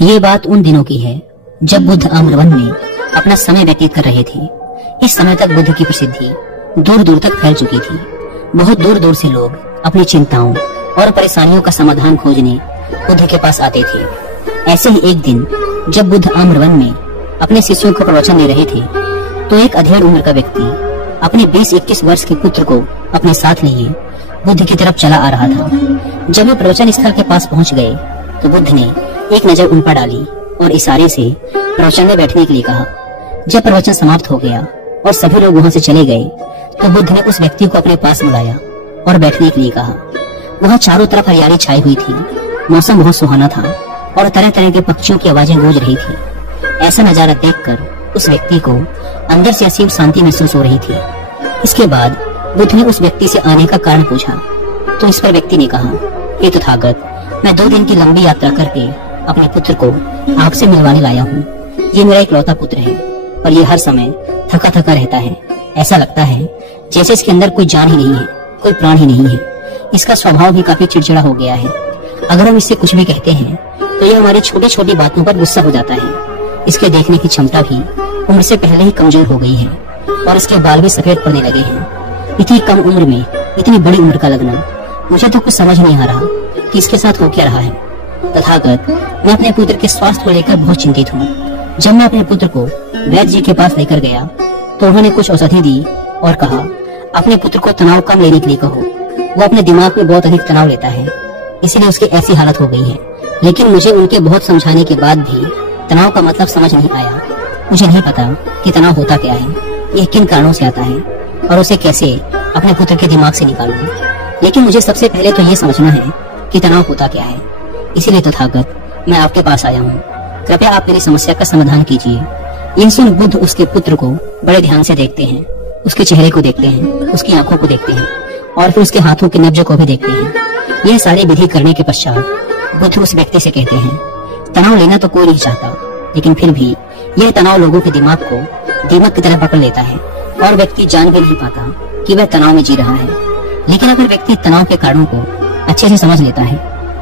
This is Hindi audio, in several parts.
ये बात उन दिनों की है जब बुद्ध आम्रवन में अपना समय व्यतीत कर रहे थे। इस समय तक बुद्ध की प्रसिद्धि दूर दूर तक फैल चुकी थी। बहुत दूर दूर से लोग अपनी चिंताओं और परेशानियों का समाधान खोजने बुद्ध के पास आते थे। ऐसे ही एक दिन जब बुद्ध आम्रवन में अपने शिष्यों को प्रवचन दे रहे थे तो एक अधेड़ उम्र का व्यक्ति अपने 20-21 वर्ष के पुत्र को अपने साथ लिए बुद्ध की तरफ चला आ रहा था। जब वे प्रवचन स्थल के पास पहुंच गए तो बुद्ध ने एक नजर उन पर डाली और इशारे से प्रवचन में बैठने के लिए कहा। जब प्रवचन समाप्त हो गया और सभी लोग वहां से चले गए तो बुद्ध ने उस व्यक्ति को अपने पास बुलाया और बैठने के लिए कहा। वहां चारों तरफ हरियाली छाई हुई थी। मौसम बहुत सुहाना था और तरह तरह के पक्षियों की आवाजें गूंज रही थी। ऐसा नजारा देखकर उस व्यक्ति को अंदर से असीम शांति महसूस हो रही थी। इसके बाद बुद्ध ने उस व्यक्ति से आने का कारण पूछा तो इस पर व्यक्ति ने कहा, हे तथागत, मैं 2 दिन की लंबी यात्रा करके अपने पुत्र को आपसे मिलवाने लाया हूँ। ये मेरा इकलौता पुत्र है और ये हर समय थका थका रहता है। ऐसा लगता है जैसे इसके अंदर कोई जान ही नहीं है, कोई प्राण ही नहीं है। इसका स्वभाव भी काफी चिड़चिड़ा हो गया है। अगर हम इससे कुछ भी कहते हैं तो ये हमारी छोटी छोटी बातों पर गुस्सा हो जाता है। इसके देखने की क्षमता भी उम्र से पहले ही कमजोर हो गई है और इसके बाल भी सफेद पड़ने लगे हैं। इतनी कम उम्र में इतनी बड़ी उम्र का लगना, मुझे तो कुछ समझ नहीं आ रहा कि इसके साथ हो क्या रहा है। तथागत, मैं अपने पुत्र के स्वास्थ्य को लेकर बहुत चिंतित हूँ। जब मैं अपने पुत्र को वैद्य जी के पास लेकर गया तो उन्होंने कुछ औषधि दी और कहा, अपने पुत्र को तनाव कम लेने के लिए कहो। वो अपने दिमाग में बहुत अधिक तनाव लेता है, इसलिए उसकी ऐसी हालत हो गई है। लेकिन मुझे उनके बहुत समझाने के बाद भी तनाव का मतलब समझ नहीं आया। मुझे नहीं पता कि तनाव होता क्या है, यह किन कारणों से आता है और उसे कैसे अपने पुत्र के दिमाग से निकालूं। लेकिन मुझे सबसे पहले तो ये समझना है कि तनाव होता क्या है। इसीलिए तथागत, मैं आपके पास आया हूँ। कृपया आप मेरी समस्या का समाधान कीजिए। यह सुन बुद्ध उसके पुत्र को बड़े ध्यान से देखते हैं। उसके चेहरे को देखते हैं, उसकी आंखों को देखते हैं और फिर उसके हाथों के नब्ज को भी देखते हैं। यह सारी विधि करने के पश्चात बुद्ध उस व्यक्ति से कहते हैं, तनाव लेना तो कोई नहीं चाहता, लेकिन फिर भी यह तनाव लोगों के दिमाग को दीमक की तरह पकड़ लेता है और व्यक्ति जान भी नहीं पाता कि वह तनाव में जी रहा है। लेकिन अगर व्यक्ति तनाव के कारणों को अच्छे से समझ लेता है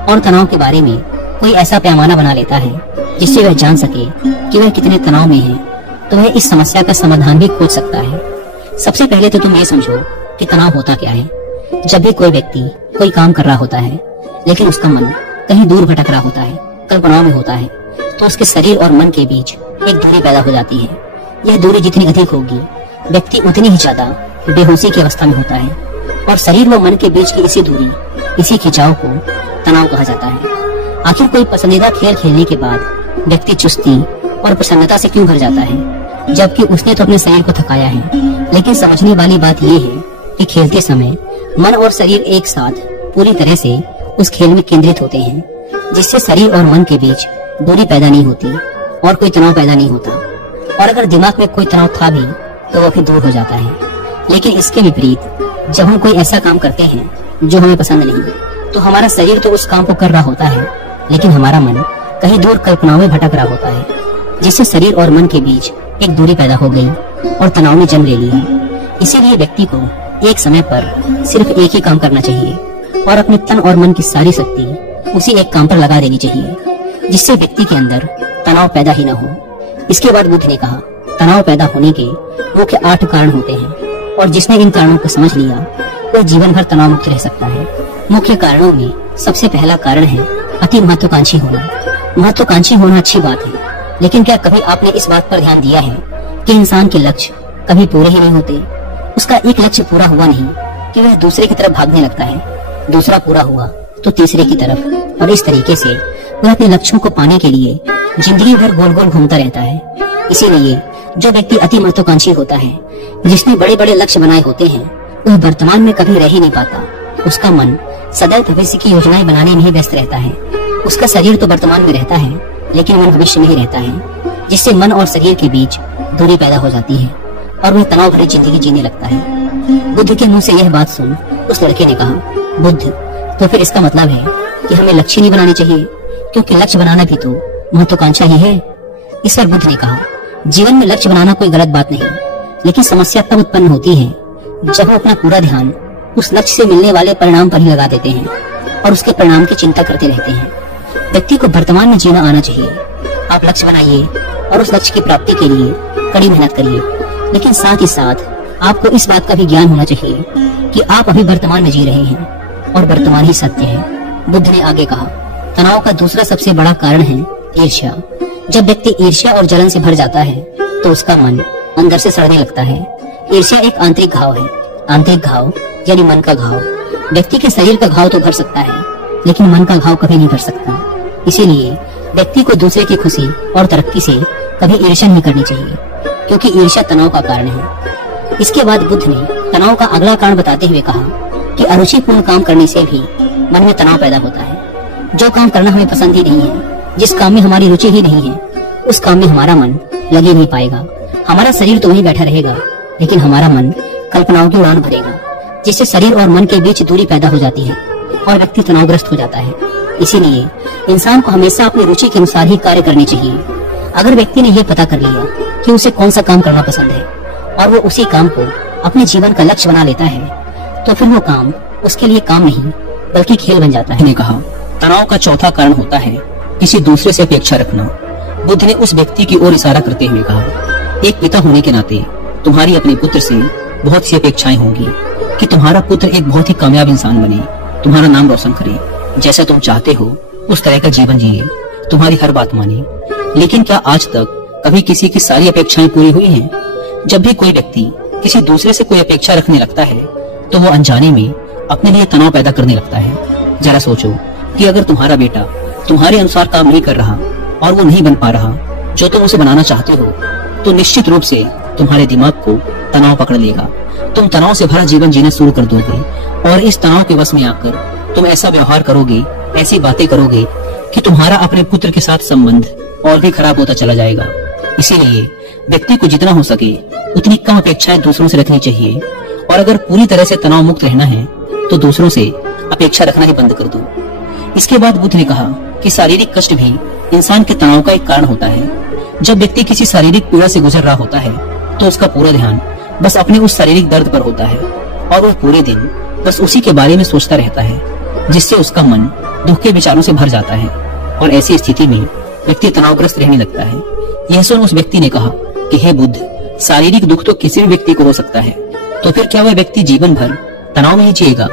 और तनाव के बारे में कोई ऐसा पैमाना बना लेता है जिससे वह जान सके कि वह कितने तनाव में है, तो वह इस समस्या का समाधान भी खोज सकता है। सबसे पहले तो तुम ये समझो कि तनाव होता क्या है। जब भी कोई व्यक्ति कोई काम कर रहा होता है लेकिन उसका मन कहीं दूर भटक रहा होता है, कल्पनाओं में होता है, तो उसके शरीर और मन के बीच एक दूरी पैदा हो जाती है। यह दूरी जितनी अधिक होगी, व्यक्ति उतनी ही ज्यादा बेहोशी की अवस्था में होता है और शरीर व मन के बीच की इसी दूरी, इसी खिंचाव को तनाव कहा जाता है। आखिर कोई पसंदीदा खेल खेलने के बाद व्यक्ति चुस्ती और प्रसन्नता से क्यों भर जाता है, जबकि उसने तो अपने शरीर को थकाया है। लेकिन समझने वाली बात यह है कि खेलते समय मन और शरीर एक साथ पूरी तरह से उस खेल में केंद्रित होते हैं, जिससे शरीर और मन के बीच दूरी पैदा नहीं होती और कोई तनाव पैदा नहीं होता। और अगर दिमाग में कोई तनाव था भी तो वो फिर दूर हो जाता है। लेकिन इसके विपरीत जब हम कोई ऐसा काम करते हैं जो हमें पसंद नहीं, तो हमारा शरीर तो उस काम को कर रहा होता है, लेकिन हमारा मन कहीं दूर कल्पनाओं में भटक रहा होता है, जिससे शरीर और मन के बीच एक दूरी पैदा हो गई और तनाव में जन्म ले लिया। इसीलिए व्यक्ति को एक समय पर सिर्फ एक ही काम करना चाहिए और अपने तन और मन की सारी शक्ति उसी एक काम पर लगा देनी चाहिए, जिससे व्यक्ति के अंदर तनाव पैदा ही न हो। इसके बाद बुद्ध ने कहा, तनाव पैदा होने के मुख्य 8 कारण होते हैं और जिसने इन कारणों को समझ लिया वह जीवन भर तनाव मुक्त रह सकता है। मुख्य कारणों में सबसे पहला कारण है अति महत्वाकांक्षी होना। महत्वाकांक्षी होना अच्छी बात है, लेकिन क्या कभी आपने इस बात पर ध्यान दिया है कि इंसान के लक्ष्य कभी पूरे ही नहीं होते। उसका एक लक्ष्य पूरा हुआ नहीं कि वह दूसरे की तरफ भागने लगता है, दूसरा पूरा हुआ तो तीसरे की तरफ, और इस तरीके से वह अपने लक्ष्यों को पाने के लिए जिंदगी भर गोल गोल घूमता रहता है। इसीलिए जो व्यक्ति अति महत्वाकांक्षी होता है, जिसने बड़े बड़े लक्ष्य बनाए होते हैं, वह वर्तमान में कभी रह ही नहीं पाता। उसका मन सदैव भविष्य की योजनाएं बनाने में ही व्यस्त रहता है। उसका शरीर तो वर्तमान में रहता है, लेकिन मन भविष्य में ही रहता है, जिससे मन और शरीर के बीच दूरी पैदा हो जाती है और वह तनाव भरी जिंदगी जीने लगता है। बुद्ध के मुंह से यह बात सुन उस लड़के ने कहा, बुद्ध, तो फिर इसका मतलब है कि हमें लक्ष्य नहीं बनाने चाहिए, क्योंकि लक्ष्य बनाना भी तो महत्वाकांक्षा ही है। इस पर बुद्ध ने कहा, जीवन में लक्ष्य बनाना कोई गलत बात नहीं, लेकिन समस्या तब उत्पन्न होती है जब हम अपना पूरा ध्यान उस लक्ष्य से मिलने वाले परिणाम पर ही लगा देते हैं और उसके परिणाम की चिंता करते रहते हैं। व्यक्ति को वर्तमान में जीना आना चाहिए। आप लक्ष्य बनाइए और उस लक्ष्य की प्राप्ति के लिए कड़ी मेहनत करिए, लेकिन साथ ही साथ आपको इस बात का भी ज्ञान होना चाहिए कि आप अभी वर्तमान में जी रहे हैं और वर्तमान ही सत्य है। बुद्ध ने आगे कहा, तनाव का दूसरा सबसे बड़ा कारण है ईर्ष्या। जब व्यक्ति ईर्ष्या और जलन से भर जाता है तो उसका मन अंदर से सड़ने लगता है। ईर्ष्या एक आंतरिक घाव है। आंतरिक घाव यानी मन का घाव। व्यक्ति के शरीर का घाव तो भर सकता है, लेकिन मन का घाव कभी नहीं भर सकता। इसीलिए व्यक्ति को दूसरे की खुशी और तरक्की से कभी ईर्ष्या नहीं करनी चाहिए, क्योंकि ईर्ष्या तनाव का कारण है। इसके बाद बुद्ध ने तनाव का अगला कारण बताते हुए कहा कि अरुचिपूर्ण काम करने से भी मन में तनाव पैदा होता है। जो काम करना हमें पसंद ही नहीं है, जिस काम में हमारी रुचि ही नहीं है, उस काम में हमारा मन लगे नहीं पाएगा। हमारा शरीर तो वहीं बैठा रहेगा, लेकिन हमारा मन कल्पनाओं की उड़ान भरेगा, जिससे शरीर और मन के बीच दूरी पैदा हो जाती है और व्यक्ति तनावग्रस्त हो जाता है। इसीलिए इंसान को हमेशा अपनी रुचि के अनुसार ही कार्य करने चाहिए। अगर व्यक्ति ने यह पता कर लिया कि उसे कौन सा काम करना पसंद है और वो उसी काम को अपने जीवन का लक्ष्य बना लेता है, तो फिर वो काम उसके लिए काम नहीं बल्कि खेल बन जाता है। ने कहा, तनाव का चौथा कारण होता है किसी दूसरे से अपेक्षा रखना। बुद्ध ने उस व्यक्ति की ओर इशारा करते हुए कहा, एक पिता होने के नाते तुम्हारी अपने पुत्र से बहुत सी अपेक्षाएं होंगी कि तुम्हारा पुत्र एक बहुत ही कामयाब इंसान बने, तुम्हारा नाम रोशन करे, जैसा तुम चाहते हो उस तरह का जीवन जिए, तुम्हारी हर बात माने। लेकिन क्या आज तक कभी किसी की सारी अपेक्षाएं पूरी हुई हैं? जब भी कोई व्यक्ति किसी दूसरे से कोई अपेक्षा रखने लगता है तो वो अनजाने में अपने लिए तनाव पैदा करने लगता है। जरा सोचो कि अगर तुम्हारा बेटा तुम्हारे अनुसार काम नहीं कर रहा और वो नहीं बन पा रहा जो तुम उसे बनाना चाहते हो, तो निश्चित रूप से तुम्हारे दिमाग को तनाव पकड़ लेगा। तुम तनाव से भरा जीवन जीना शुरू कर दोगे और इस तनाव के वश में आकर तुम ऐसा व्यवहार करोगे, ऐसी बातें करोगे कि तुम्हारा अपने पुत्र के साथ संबंध और भी खराब होता चला जाएगा। इसीलिए व्यक्ति को जितना हो सके उतनी कम अपेक्षाएं दूसरों से रखनी चाहिए, और अगर पूरी तरह से तनाव मुक्त रहना है तो दूसरों से अपेक्षा रखना ही बंद कर दो। इसके बाद बुद्ध ने कहा कि शारीरिक कष्ट भी इंसान के तनाव का एक कारण होता है। जब व्यक्ति किसी शारीरिक पीड़ा से गुजर रहा होता है तो उसका पूरा ध्यान बस अपने उस शारीरिक दर्द पर होता है और वो पूरे दिन बस उसी के बारे में सोचता रहता है, जिससे उसका मन दुख के विचारों से भर जाता है और ऐसी स्थिति में व्यक्ति तनावग्रस्त रहने लगता है। यह सुन उस व्यक्ति ने कहा कि हे बुद्ध, शारीरिक दुख तो किसी भी व्यक्ति को हो सकता है, तो फिर क्या वह व्यक्ति जीवन भर तनाव में ही जिएगा?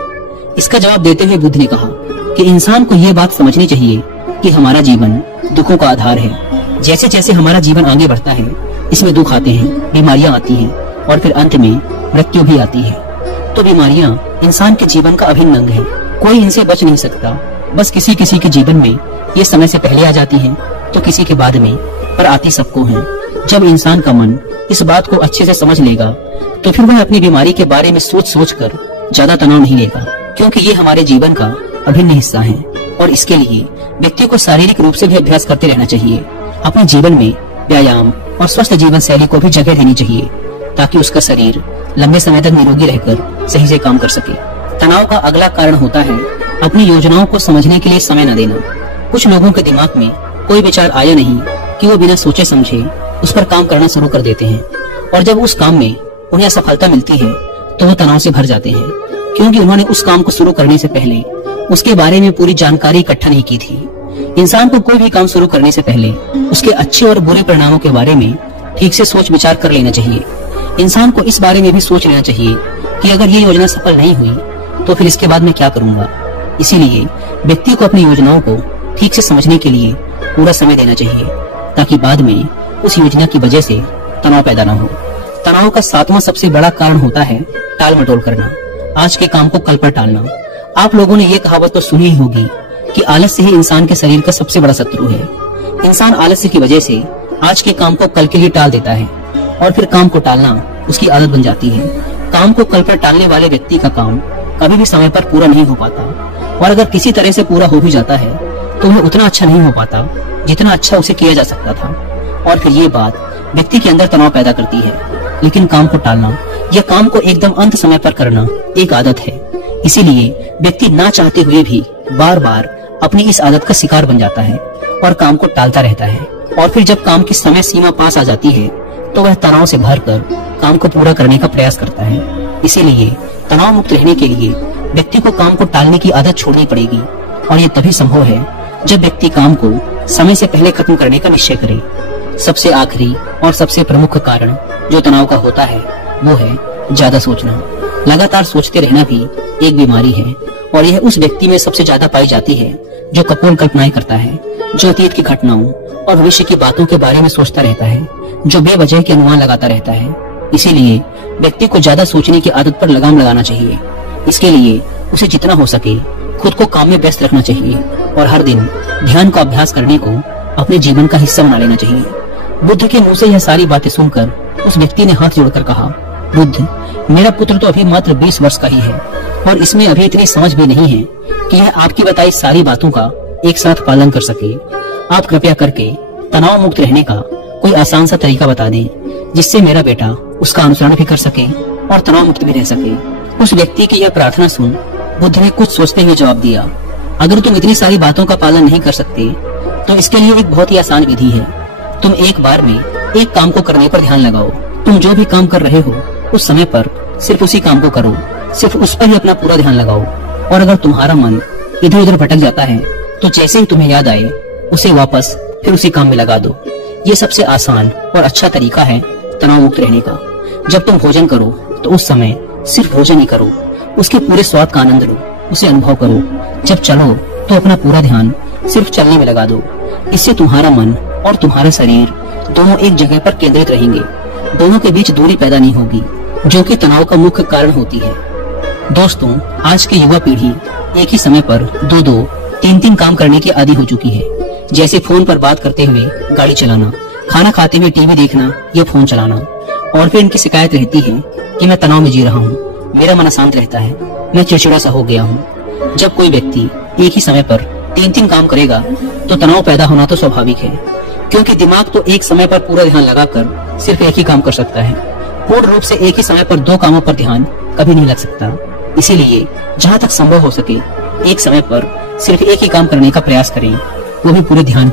इसका जवाब देते हुए बुद्ध ने कहा कि इंसान को यह बात समझनी चाहिए कि हमारा जीवन दुखों का आधार है। जैसे जैसे हमारा जीवन आगे बढ़ता है, इसमें दुख आते हैं, बीमारियां आती हैं और फिर अंत में मृत्यु भी आती है। तो बीमारियां इंसान के जीवन का अभिन्न अंग है, कोई इनसे बच नहीं सकता। बस किसी किसी के जीवन में ये समय से पहले आ जाती हैं, तो किसी के बाद में, पर आती सबको है। जब इंसान का मन इस बात को अच्छे से समझ लेगा तो फिर वह अपनी बीमारी के बारे में सोच सोच कर ज्यादा तनाव नहीं लेगा, क्योंकि ये हमारे जीवन का अभिन्न हिस्सा है। और इसके लिए व्यक्ति को शारीरिक रूप से भी अभ्यास करते रहना चाहिए। अपने जीवन में व्यायाम और स्वस्थ जीवन शैली को भी जगह देनी चाहिए, ताकि उसका शरीर लंबे समय तक निरोगी रहकर सही से काम कर सके। तनाव का अगला कारण होता है अपनी योजनाओं को समझने के लिए समय न देना। कुछ लोगों के दिमाग में कोई विचार आया नहीं कि वो बिना सोचे समझे उस पर काम करना शुरू कर देते हैं, और जब उस काम में उन्हें असफलता मिलती है तो वो तनाव से भर जाते हैं, क्योंकि उन्होंने उस काम को शुरू करने से पहले उसके बारे में पूरी जानकारी इकट्ठा नहीं की थी। इंसान को कोई भी काम शुरू करने से पहले उसके अच्छे और बुरे परिणामों के बारे में ठीक से सोच विचार कर लेना चाहिए। इंसान को इस बारे में भी सोच लेना चाहिए कि अगर ये योजना सफल नहीं हुई तो फिर इसके बाद मैं क्या करूंगा। इसीलिए व्यक्ति को अपनी योजनाओं को ठीक से समझने के लिए पूरा समय देना चाहिए, ताकि बाद में उस योजना की वजह से तनाव पैदा न हो। तनाव का सातवां सबसे बड़ा कारण होता है टाल मटोल करना, आज के काम को कल पर टालना। आप लोगों ने ये कहावत तो सुनी ही होगी कि आलस्य ही इंसान के शरीर का सबसे बड़ा शत्रु है। इंसान आलस्य की वजह से आज के काम को कल के लिए टाल देता है और फिर काम को टालना उसकी आदत बन जाती है। काम को कल पर टालने वाले व्यक्ति का काम कभी भी समय पर पूरा नहीं हो पाता, और अगर किसी तरह से पूरा हो भी जाता है तो वह उतना अच्छा नहीं हो पाता जितना अच्छा उसे किया जा सकता था, और फिर ये बात व्यक्ति के अंदर तनाव पैदा करती है। लेकिन काम को टालना या काम को एकदम अंत समय पर करना एक आदत है, इसीलिए व्यक्ति ना चाहते हुए भी बार बार अपनी इस आदत का शिकार बन जाता है और काम को टालता रहता है। और फिर जब काम की समय सीमा पास आ जाती है तो वह तनाव से भरकर काम को पूरा करने का प्रयास करता है। इसीलिए तनाव मुक्त रहने के लिए व्यक्ति को काम को टालने की आदत छोड़नी पड़ेगी, और ये तभी संभव है जब व्यक्ति काम को समय से पहले खत्म करने का निश्चय करे। सबसे आखिरी और सबसे प्रमुख कारण जो तनाव का होता है वो है ज्यादा सोचना। लगातार सोचते रहना भी एक बीमारी है और यह उस व्यक्ति में सबसे ज्यादा पाई जाती है जो कपोल कल्पनाएं करता है, जो अतीत की घटनाओं और भविष्य की बातों के बारे में सोचता रहता है, जो बेवजह के अनुमान लगाता रहता है। इसीलिए व्यक्ति को ज्यादा सोचने की आदत पर लगाम लगाना चाहिए। इसके लिए उसे जितना हो सके खुद को काम में व्यस्त रखना चाहिए और हर दिन ध्यान का अभ्यास करने को अपने जीवन का हिस्सा बना लेना चाहिए। बुद्ध के मुंह से यह सारी बातें सुनकर उस व्यक्ति ने हाथ जोड़कर कहा, बुद्ध, मेरा पुत्र तो अभी मात्र 20 वर्ष का ही है और इसमें अभी इतनी समझ भी नहीं है कि यह आपकी बताई सारी बातों का एक साथ पालन कर सके। आप कृपया करके तनाव मुक्त रहने का कोई आसान सा तरीका बता दें जिससे मेरा बेटा उसका अनुसरण भी कर सके और तनाव मुक्त भी रह सके। उस व्यक्ति की यह प्रार्थना सुन बुद्ध ने कुछ सोचते हुए जवाब दिया, अगर तुम इतनी सारी बातों का पालन नहीं कर सकते तो इसके लिए एक बहुत ही आसान विधि है। तुम एक बार में एक काम को करने पर ध्यान लगाओ। तुम जो भी काम कर रहे हो उस समय पर सिर्फ उसी काम को करो, सिर्फ उस पर ही अपना पूरा ध्यान लगाओ। और अगर तुम्हारा मन इधर उधर भटक जाता है तो जैसे ही तुम्हें याद आए उसे वापस फिर उसी काम में लगा दो। ये सबसे आसान और अच्छा तरीका है तनाव मुक्त रहने का। जब तुम भोजन करो तो उस समय सिर्फ भोजन ही करो, उसके पूरे स्वाद का आनंद लो, उसे अनुभव करो। जब चलो तो अपना पूरा ध्यान सिर्फ चलने में लगा दो। इससे तुम्हारा मन और तुम्हारा शरीर दोनों एक जगह पर केंद्रित रहेंगे। दोनों के बीच दूरी पैदा नहीं होगी जो कि तनाव का मुख्य कारण होती है। दोस्तों, आज की युवा पीढ़ी एक ही समय पर 2-2, 3-3 काम करने की आदी हो चुकी है, जैसे फोन पर बात करते हुए गाड़ी चलाना, खाना खाते हुए टीवी देखना या फोन चलाना। और फिर इनकी शिकायत रहती है कि मैं तनाव में जी रहा हूँ, मेरा मन अशांत रहता है, मैं चिड़चिड़ा सा हो गया हूँ। जब कोई व्यक्ति एक ही समय पर 3-3 काम करेगा तो तनाव पैदा होना तो स्वाभाविक है, क्योंकि दिमाग तो एक समय पर पूरा ध्यान लगाकर सिर्फ एक ही काम कर सकता है। पूर्ण रूप से एक ही समय पर 2 कामों पर ध्यान कभी नहीं लग सकता। इसीलिए जहाँ तक संभव हो सके एक समय पर सिर्फ एक ही काम करने का प्रयास करें, वो भी पूरे ध्यान